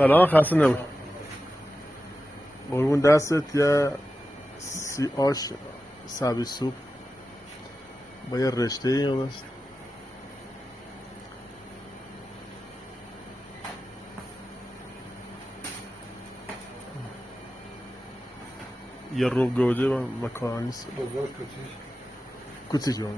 سلام، خسته نبود. قربون دستت. یه آش سبزی سوپ با یه رشته این است. یه رو گوجه و مکارونی کوچیک گوجه.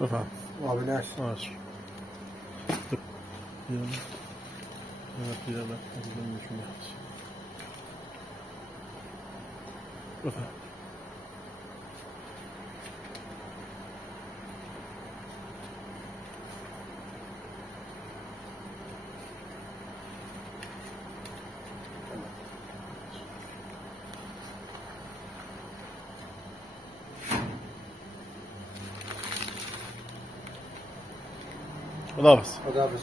بفهم. آبی نشت آش پیاله بفهم. خداحافظ. خداحافظ.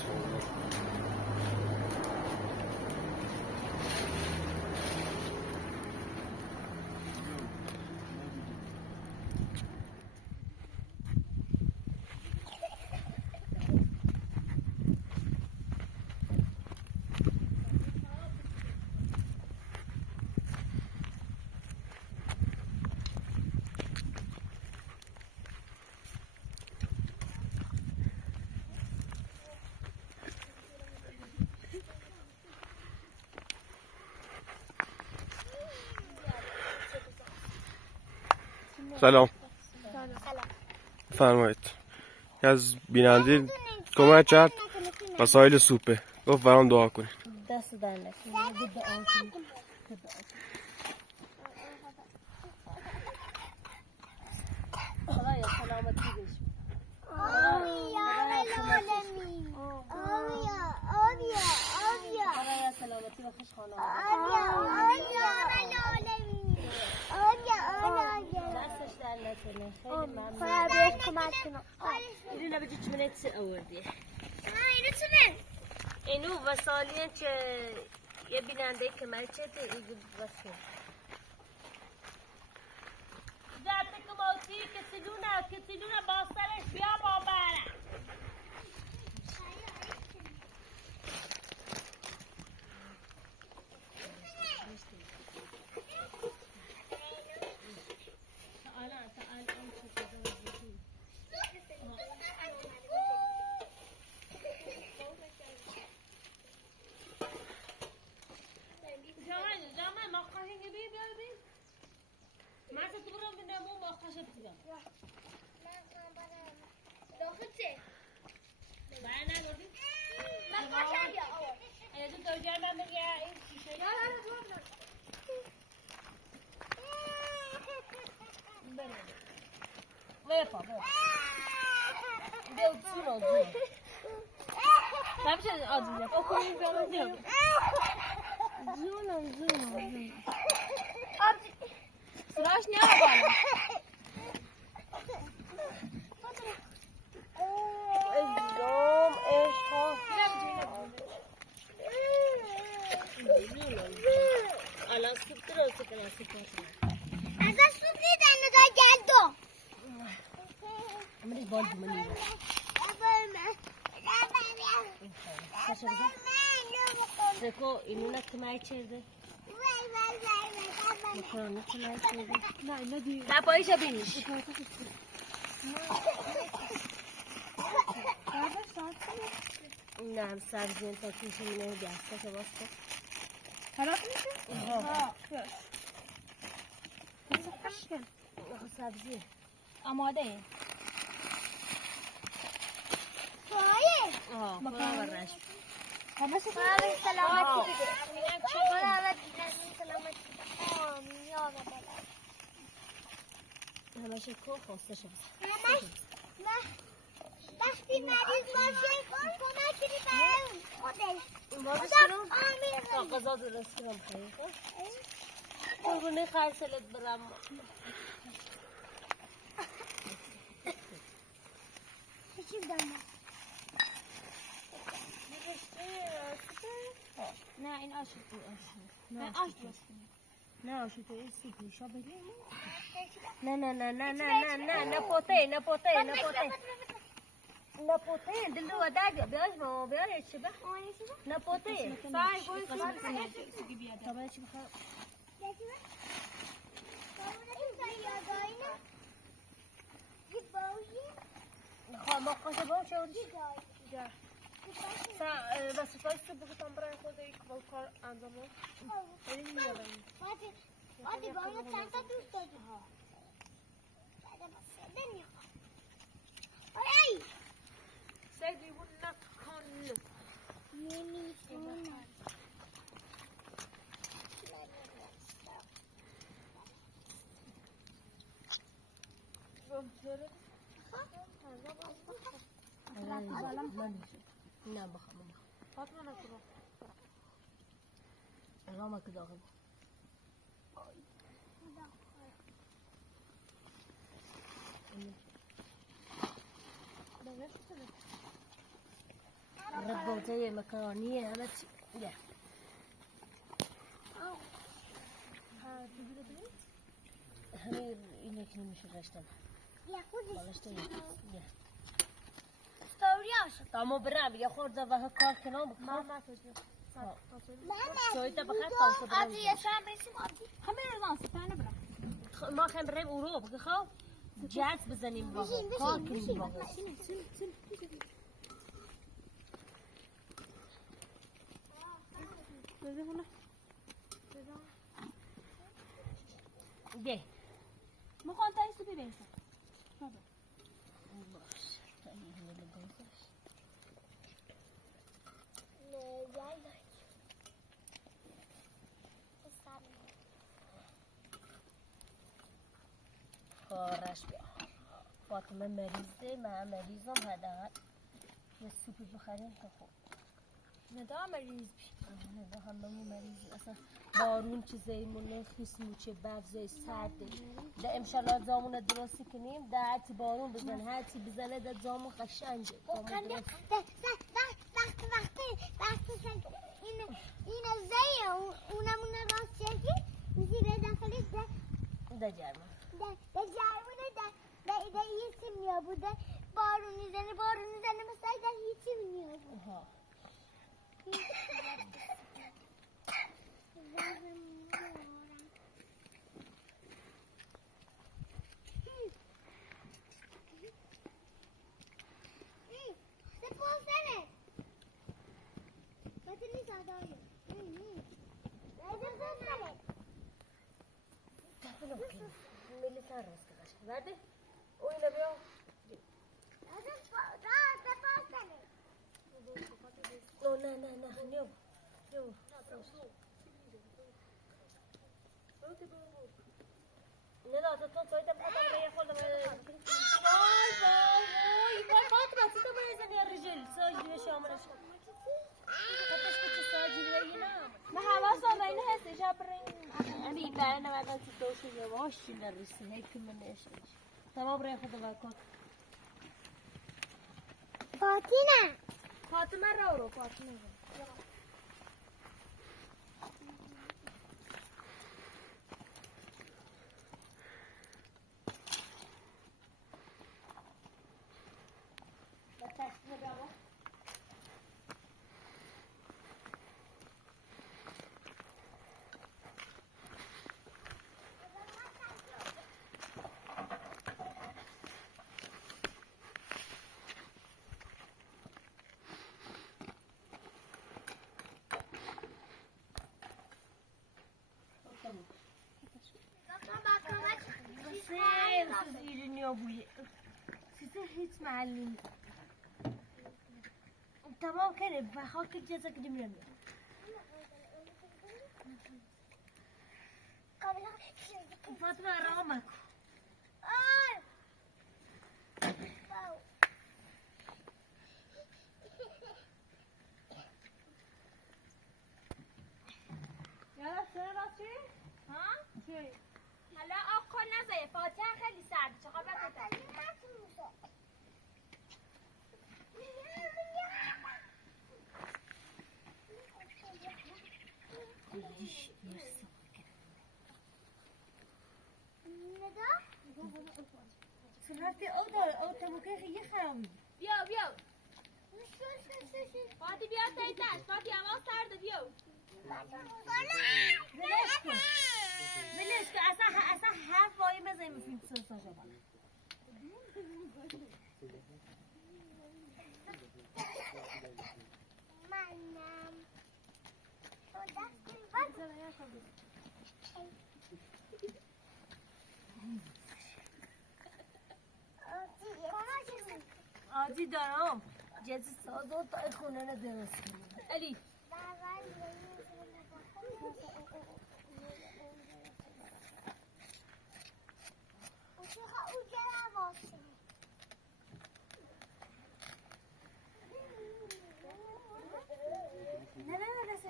سلام. فرمایید. از بیننده کمک کرد وسایل سوپه، گفت برام دعا کنید. دست در نکنید. خدایا سلامتی بشه. خدایا سلامتی و خوش خانواده. دستش در نکنه. خیلی ممنون. کمک کنم. اینو نبیدی چی منت آوردی. اینو چه؟ اینو وسایلیه که یه بیننده که مرچته ایگو واسه. زده کماتی که سیلونه با سرش بیا بابره. جامعه ما خواهیم که بیاری ما تو برام بنامو ما خواهیم دیگه داخل چه؟ باید نگردی من خواهیم یا آور اگه تو دو جامعه میگه این شیشه یا ویپا بیو چونو زون نمیشه آدم یا کنیم بیارم زیاد زون سراش نیارم ازدام اشخاص الان سوپ درسته کنم سوپ از از سوپ نیدن ندای گلدو امروز بال دومنی دکو اینو نکمای چرده مکرونه کمای چرده نه اینا دی نه پایشا بینیش نه هم سبزی تا کیشی مینه گسته که باسته خراب میشه؟ ها سبزی آماده ای؟ خدا ورش همه چی خدا سلامتی بده خدا سلامتی آمین یا رب العالمین. همشه کو خواسته شد همش وقتی مریض باشه کمک کنی برای خودش خدا آمین غذا درست کنم خیلی قربونی خرسلت برم چی دارم نه این آش نه آش درست کنیم نه آشو تو این سوپی شا بگیم نه نه نه نه نه نه نه نه پوته نه پوته نه پوته نه پوته دلو وداع بیاش ما بیاش شبه نه پوته سای گوی سگی بیاد تا چی بخوام خواهم ما خواسته با شوردی بس فایست بگوتم برای خود یک کار انجام خیلی میارم آدی با ما چند تا دوست داری ای سیدی و نکن نه بخوام فاطمه نکن رامك داخل ربوتي مكرونية همت يا همير إنك نمشي رشتنا یا خودش رشتنا يا ستوریاش تامو برام يا خورده وها کار کنم ماما شوية بخير طاوسة برام آدی یه سر بیسیم آدی همه رزان سفانه برا ما خیم بریم اورو بخواه جاز بزنیم با کار کنیم با ده مخوان تایی سوپی بیسم کارش بیا فاطمه مریضه من مریضم حداقل یه سوپی بخریم تا خوب ندا مریض بی ندا هممون مریضی اصلا بارون چیزایی مونه خیسمو چه برزه سرده ده امشالله زامون درستی کنیم ده هرچی بارون بزنه هرچی بزنه ده زامون قشنگه این زیه اونمون راست چکی میزیره داخلش ده جرمه ده جرمونه ده هیچی میا بوده بارون میزنه مثلا ده هیچی میا بود ملیتر راست کنش ورده او اینو بیا نه نه نه نیو نه لا تو تویت بخاطر بیا خود وای فاطمه تو میزنی یا رجل ساجی شاملش خودش کچه ساجی وینا ما حواسم اینه هست جبرین أبي بقى أنا بعد تتوشي يا واش نرسي هيك من إيش تمام رايح خذ بالكم فاطمه رو فاطمه تمام کنه بخواه که جزا کدیم نمیاد فاطمه آرام کن یالا چرا راستی؟ ها؟ چی؟ حالا آب کن نزایه فاتحه خیلی سرده چقدر بده سنرتی او داره او تموکه خیلی خرابی بیا فاتی بیا تایتش فاتی هوا سرده بیا ولش کن اصلا حرف وایی بزنیم فیلم سرسا شما منم آجی دارم جزی ساز و تا خونه رو درست کنیم علی نه دست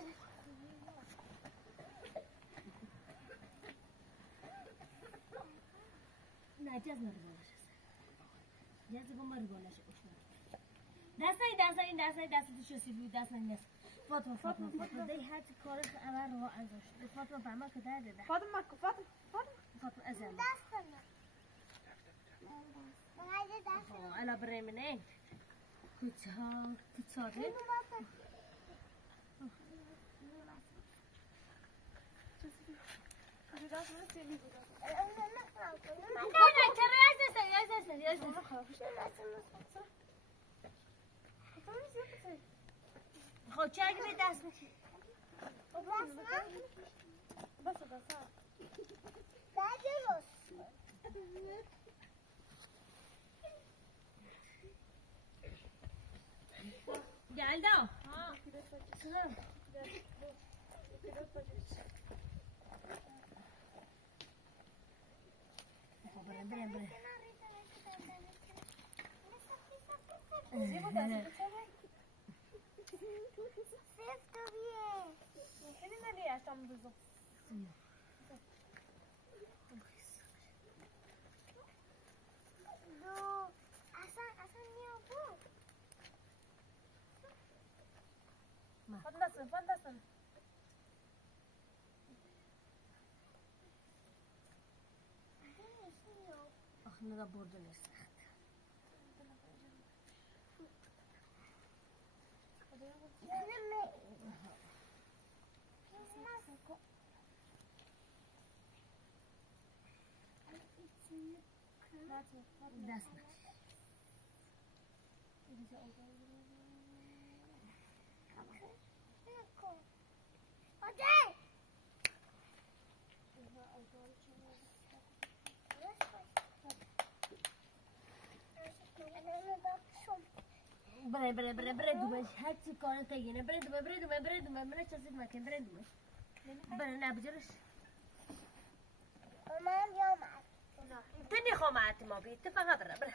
نه جز مری بالاش جز با مری بالاش دست تو شسی دست نگیس فاطمه دی هر چی کارش اول رو انجام فاطمه فهمه که ده فاطمه ازم دست الا بريمني كنت صادق خب چه اگه به دست میشی؟ Geldi. ها Sınır. Bre. خیلی نلی اشتام دوزو فانداسın Aklına da borcu versin. That's nice. Bre, dume, her çi kanı tayine. Bre, bre, çasit makin, bre, dume. Bre, ne yapacağız? تني خمات ما بي اتفق برا برا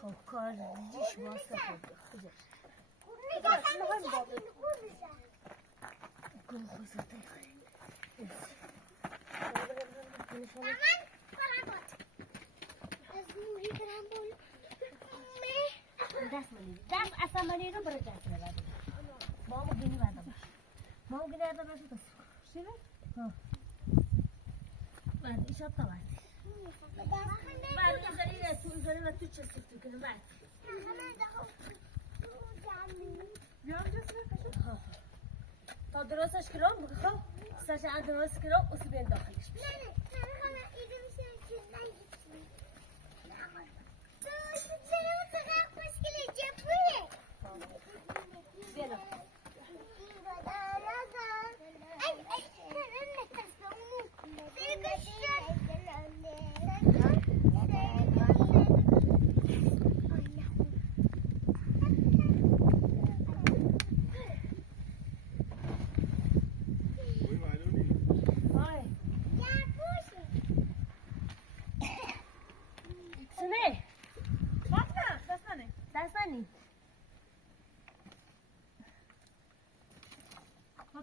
خو کار دیش واسه خود خجر کن خوزاته دست اصلا منی رو برای دست نبرد مامو گینی بردم مامو گینی بردم باشو کسی شیره؟ ها بعد ایشاب تا بعد اینزاری و تو چه سفت کنه بعد تا درستش کنم بخواه ساشا درست کنم اسی بین داخلش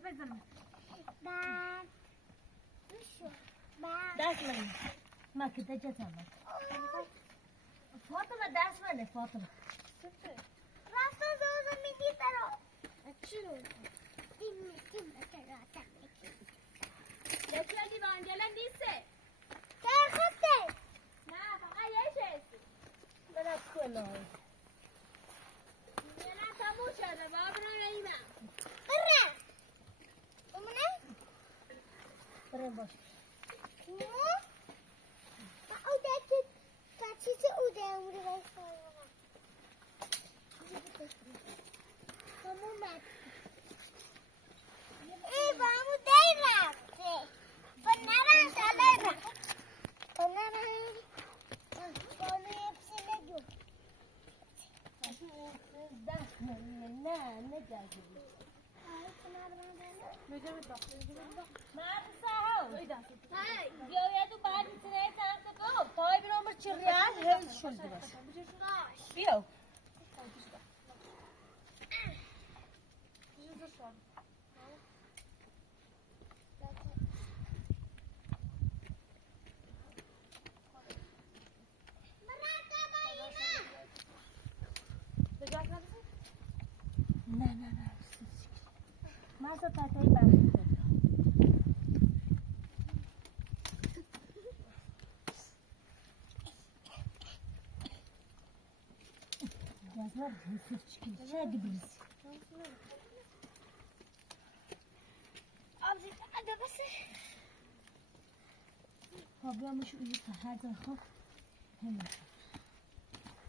بزن. بعد بشو بعد دست منه ما که دجتم فاطمه دست منه فاطمه راستا زوزو میگی برو چی دیم بکراتم یکی از دیوانگله نیسته. در خسته نه فقط یه چیزی. من از کنم یه نه تموم شده باب رو نیمم. برا امونه برم باش نه با اوده که چیز اوده امونه بایستایی همون ای با همون دی رفته با نرم داله رفت با نرم با نیپسی نگو دست منه نه نجازی مرد سهو یا تو بعد میتونه سمت تو پای برام چی ریال هل شده باشه بیو نه نه نه مرد تاتای برمی Yazlar hırsız çıkıyor. Hadi birisi. Abi hadi basın. Ablamı şu uyuta her zaman hemen.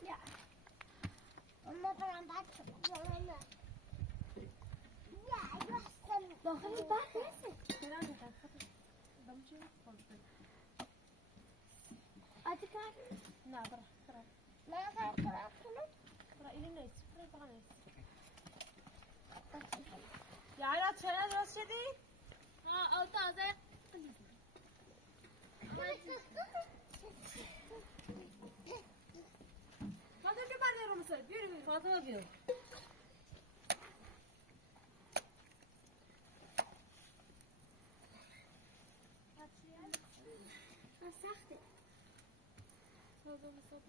Ya. Ama ben daha çok güzel. Ya yoksa. Bakın bak neyse. Hadi kal. نه برا Ne kadar bunu? برا اینو نیست. برا فقط نیست. یارا چرا درست شدی؟ ها او تازه فاطمه که برده رو مسل بیرو Fatıma bir سخته. تازه مسل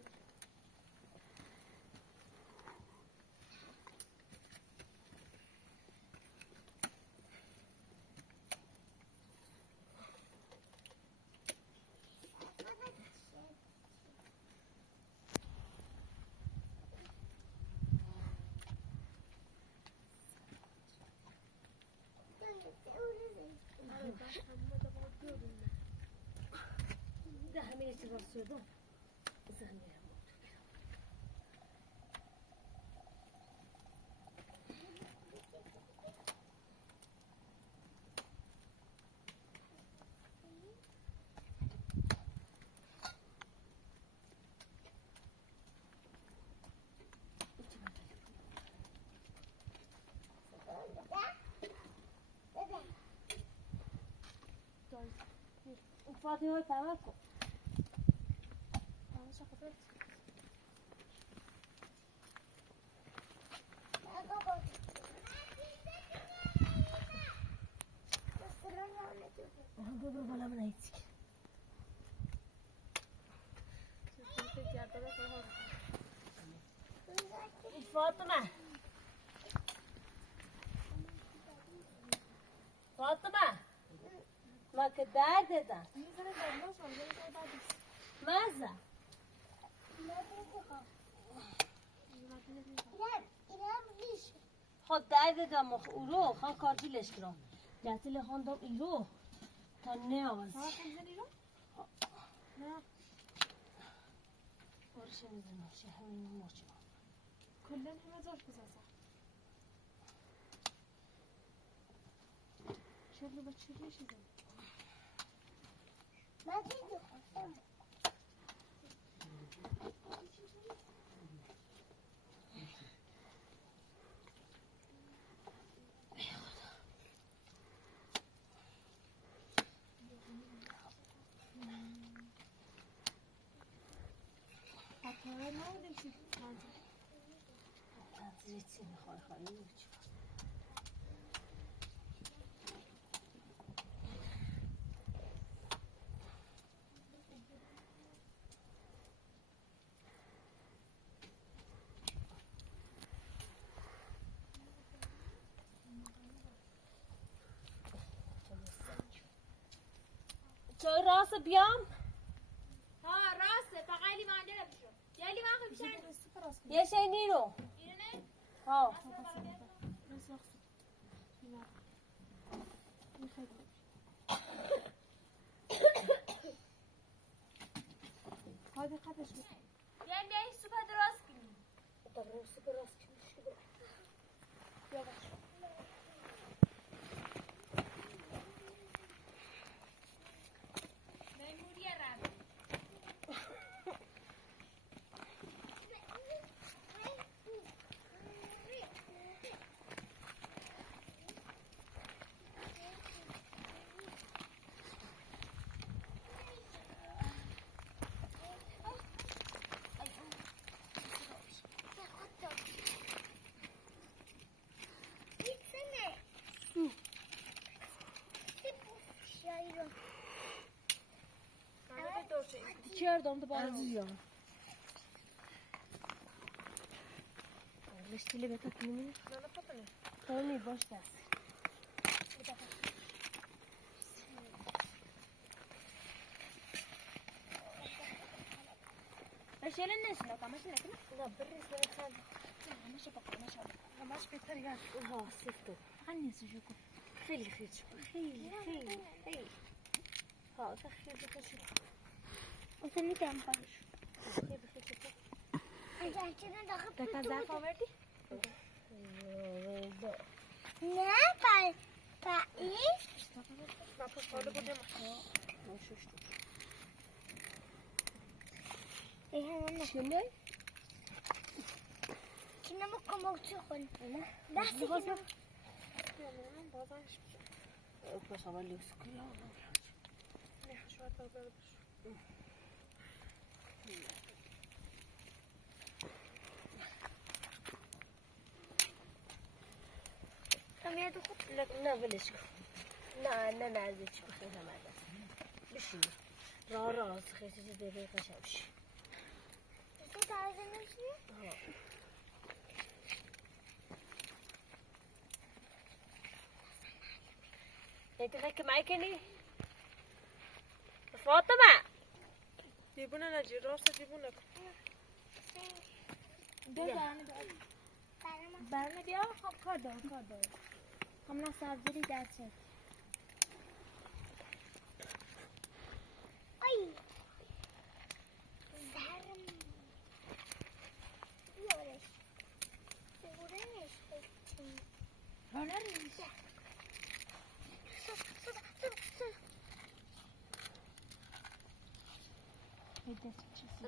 de همه چی را سردم. زنده فاطمه تمام کن. Dobro bana bana ettik. Fatıma. Fatıma. ما که درد دادم مزه خود درد دادم اورو خان کارجیلش کرم جتیل خواندم ایرو تا نه آمد نه برشه میزنم شهرین موچه کلن همه زاش بزازه شغل با چی ریشی زن من چیزی خواستم. حتی نبودیم چی تنظیری چی میخواه خواهی چی راست بیام ها راسته فقط لیوان داره بشو یا لیوان خب بیشتر یه شی نیرو اینه ها بیاین سوپ درست کنیم میموری رد İçeride de bana yazıyor. Leştili be takımını. Tamam boş ver. اشيل الناس لو كمان لكن لا بريس لا خالد. ماشي بقى ماشي ماشي في الطريق. ها سيفتو. عني سجوكو خيل خيل. ها خيل خيل. وثاني كم باش عشان داخل تكازاف آوردی؟ نه پاییز شنو؟ كنا ممكن تدخل بس باش اولي وسكري. كم يدخل لا بلاش. لا عايزة تشوفيها معنا. بشي. راس خيتي تديري قشابش. انت عايزه نمشي انت خايفة معي كني؟ فاطمة. جيبونا نجي راسه جيبونا برنه بیا خب کار دار هم نه سبزی درچه اي زهرم يورش يورش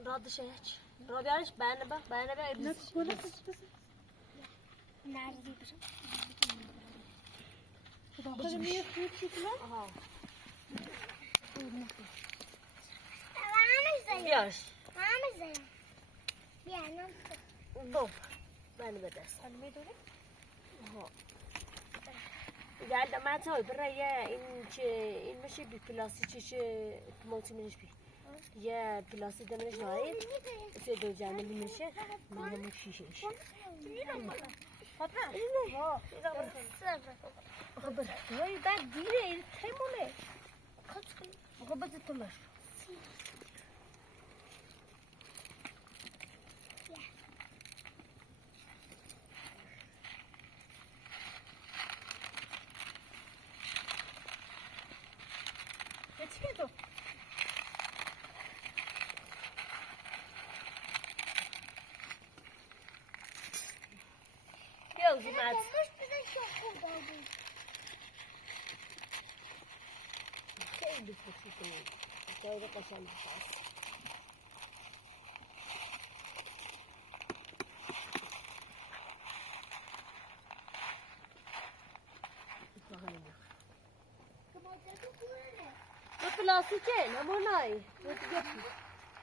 راضي شهش. راضي عايش بقى ابليس. نردی ها. بیاش. بیا نم بوب. من بدرس. ها. قاعد ما تسوي برا این میشه بی پلاستیک چه موتی منش بی. یه پلاستیک دمش نهایی. توی دو جانب میشه. من هم شیشهش. فاطمه ها. خبر. وای بعد دیره این تیمونه. خبر تطلع. geçiyor Yok Zimat. مش بدك شوفوا بابي خیلی خوشی خیلی قشنگ است. نه پلاستیکه نمونایی.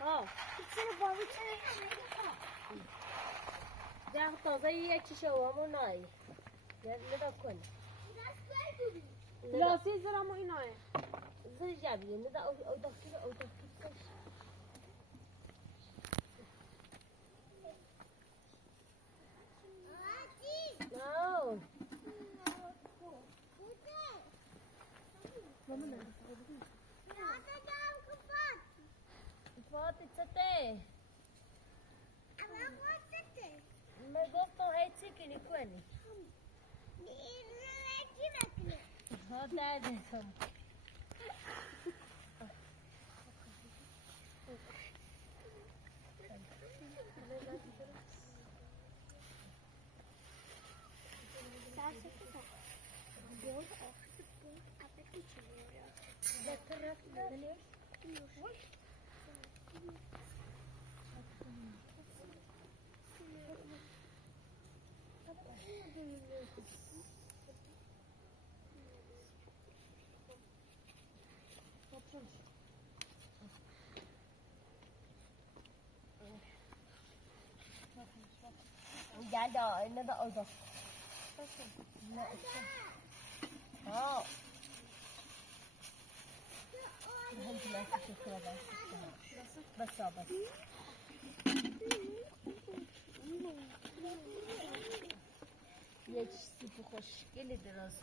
ها. كتير بابي ترى ده تازه یکی شوامونایی. ندا کن. پلاستیک زرمو ایناه زر جابیه ندا او دکتر کش. No. لا فاطمه ستة اما وصلت ما قلت هاي تسكني كوني هذا عادهم dạ đợi nó đợi rồi هنت لا تشكر بس بس يجسي بخش كل دراسة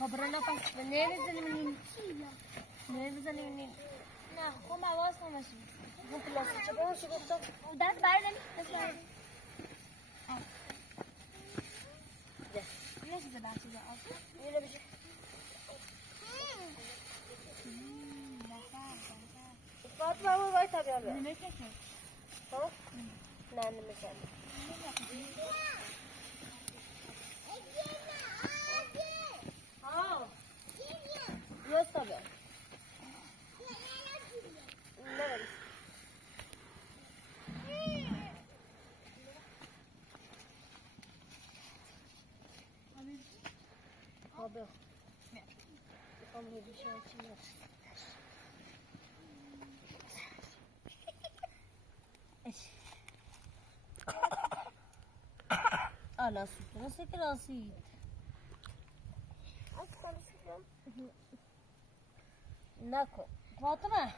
خبرنا بس ننزل منين ننزل منين نه خب حواس نماشی هم پلاستیک چه شو گفتم دست برداری دست برداری یه چیز بچه ده آسان اینو بشه فاطمه اون وای تا بیام نمیشه ها نه نمیشه ها یه تا بیام نه Abi. Ama bir şey açmıyor. Ala süt. Nasıl kirasıydı? Nako. Fatıma.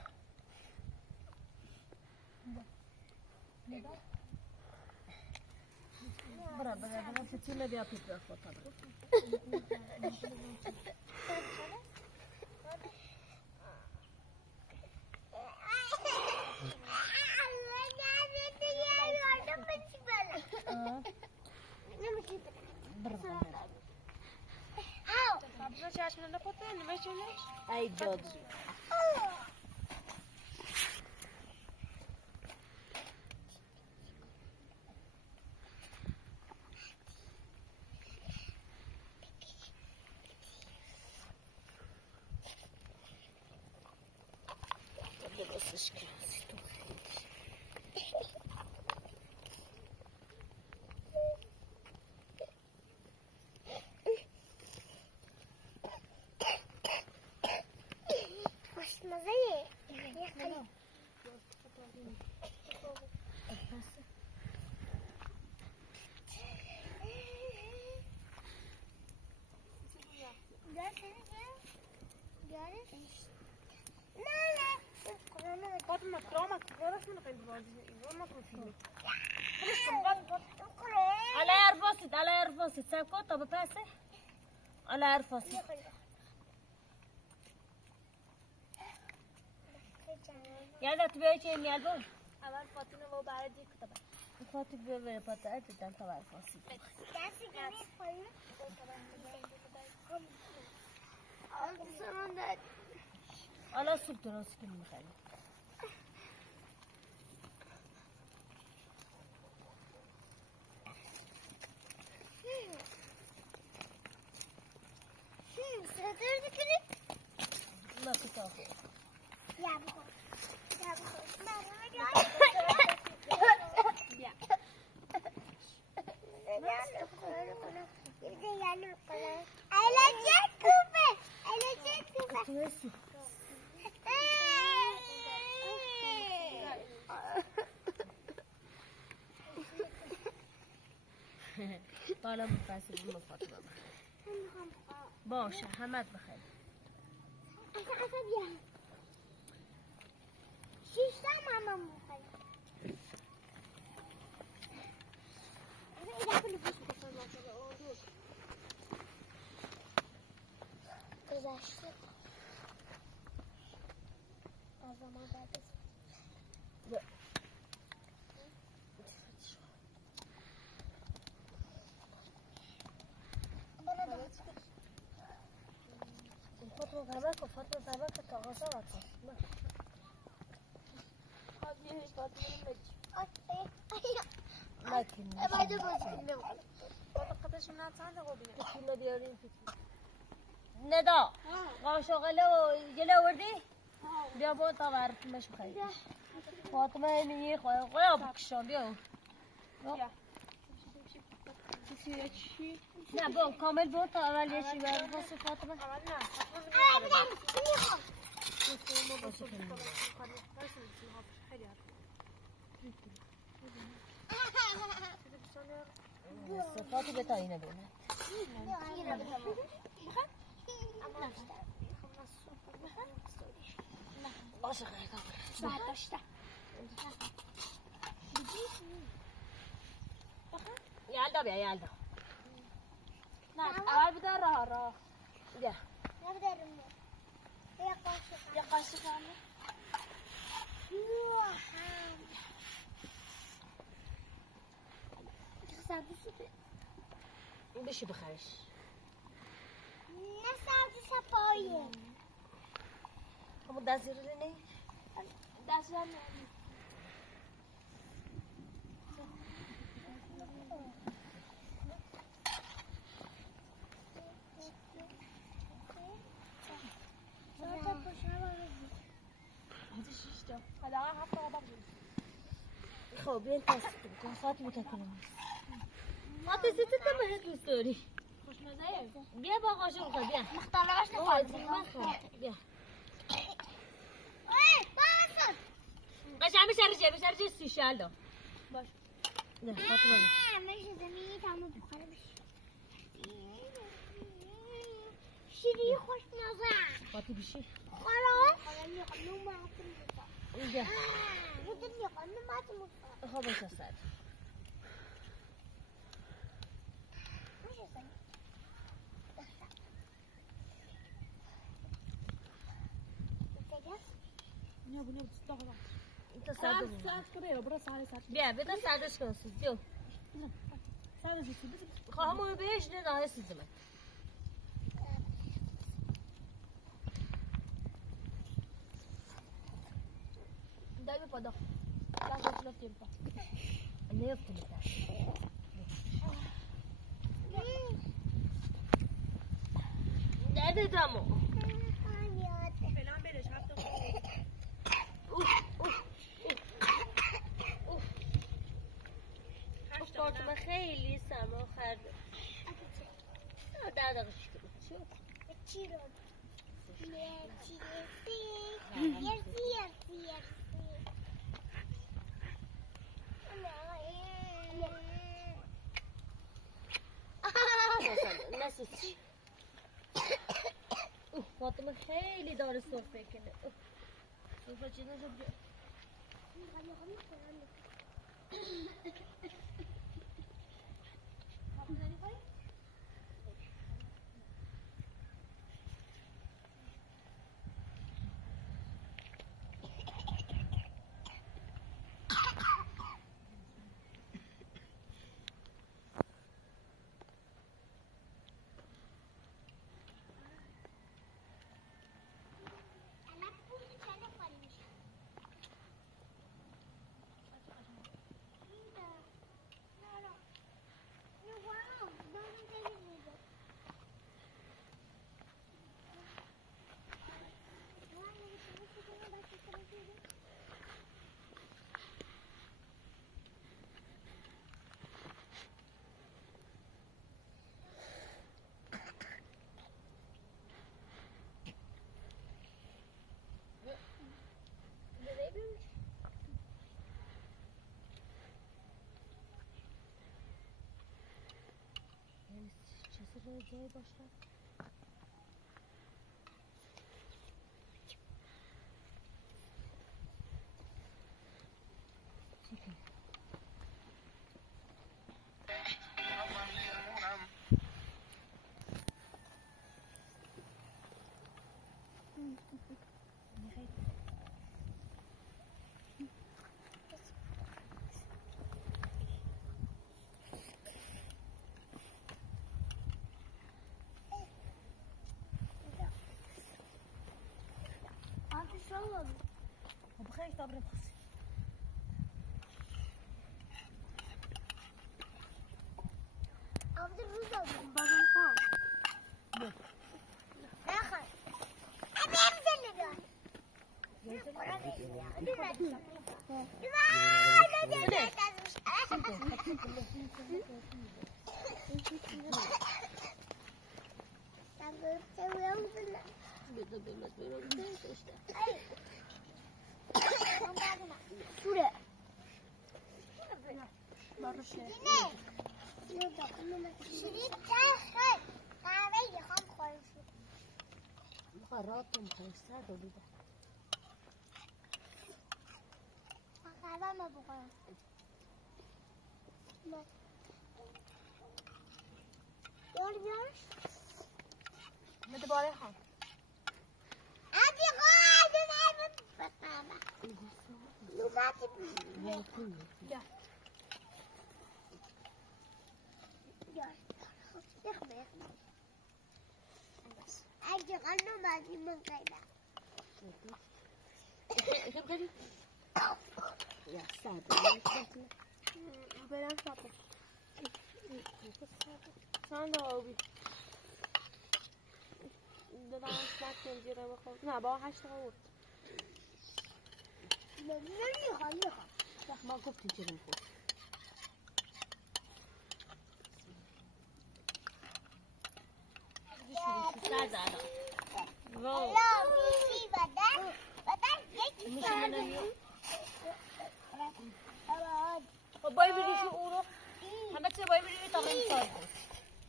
Bırak seçimle bir yapıp bırak Fatıma. Sabzına çarşına pote ne meşhurmuş? Ay dod. Fatıma kroma kıvırız mı kaydı bazı? İvama kufini. على يرفصت على يرفصت ساكوت طب باسه على يرفصت يلا تبيعي شيء يالبو اول فاطمه و بعد کتاب فاتك بيبي بطاقة تدان طبعا يرفصت على الصبح دراسة كل مخالف لا كتافي طالب فاسد المفاطمة باشه همت بخیر از ما بعد فاطمه زبر کن فاطمه زبر کن تا غذا وقت بعد بازی خودشون نه چند خوبیه کیلو بیاریم ندا قاشقله و جلو وردی بیا با تا ورتمش خیلی فاطمه میگه خواهی بکشم بیا نه با کامل با تا اول یه چی برد واسه فاطمه صفاتی به تا اینه بینه باشه خیلی کامل یالدا بیا یالدا نه اول بده راه بیا یه قاشق همه بشی بخرش نه سبزی سپایه همون دست زیره نه دست هم خب بیاین تست کن فاطمه تکنم فاطمه ستت ما هد دوست داری خوشمزه بیا با قاشق بخور بیا مختلفش بیا باسد قشنگ بشرجه سیشه الان باش نه فاطمه میشه زمینی تمام بخوره بشه شیری خوش نظر فاطمه بشی خلاص خلاص يقنوا ما تمسك بیا ممكن يقنوا ما تمسك خب باشه سعد مش زين نه بني بتستغرب انت سعد ساعات كبيرة برا ساعات بیا بده سعدش کن بیا ساعات جسي بس خب همون بهش نه نه سیزمه دايما فضا لازم تلف تنفع نیفته میتر نده دمو فلان برش هفته فاطمه خیلی سرما خورده 10 دقیقه شد نسیت فاطمه خیلی داره سرفه کنه سرفه چی نشد جای باشه بخير طبرة خصي عبد الرزاق بازم خان آخر أبي أنزل اليوم مخراتهم خلصات ولده ما بقول ما تبغى خان أبي غادر أبي بطابة لغاتي أجي غنو ما أجي من قيمة يا ساتر بلان شاطر شان داوبي ده طبعا سمعت تنجيرة بخور لا بقى هشتغل خليها ما قفت تجري فوق ساعد على لا ميسي بدل مش من اليوم باي بدي شو أروح هم تسوي باي بدي طبعا صار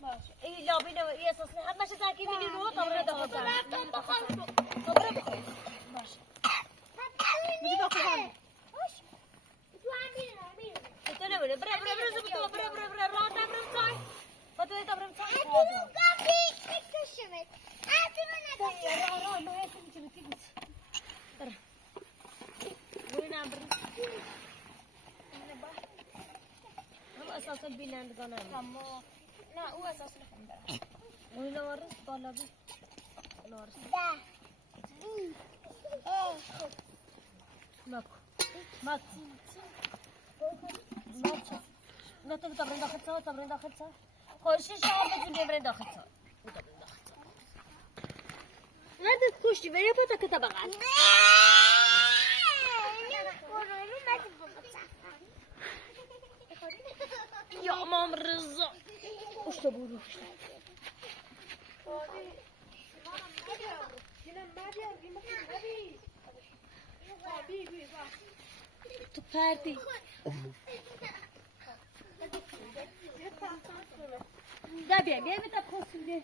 ماشي إيه لا بينا إيه أساسا هم مش تاكي بدي روح طبعا ده طبعا ماشي بدي باكل هون تنا ولا برا برا برا زبطوا برا برا برا رات برا صاي فتوي طبعا صاي ما هي سمجة بتجلس وين عم برا هم أساسا بيلاند قناة لا هو أساسا خندرة وين ورث طلبي ورث ماكو ماكو ماكو لا تقدر طبعا داخل سوا طبعا داخل سوا خوش شعب بتجي برا داخل سوا لا تخشي برا بوتا كتب غاد يا مام رزق وش تقولوا تبارتي ده بيع بتاخذ ليه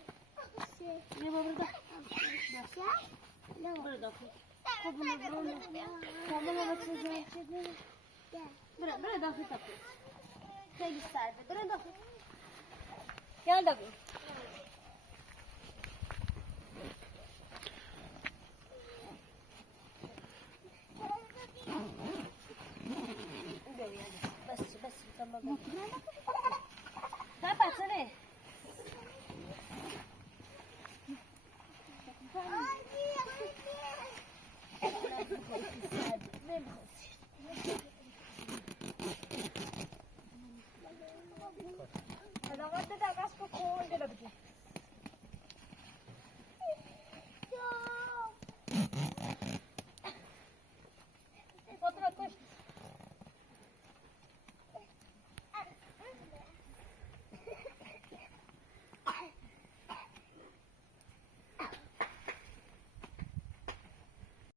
يا بابا ده برضه خذ من البرون كمان بس زي كده برا داخل تاكل زي الساعة برا داخل يلا داخل بس كمل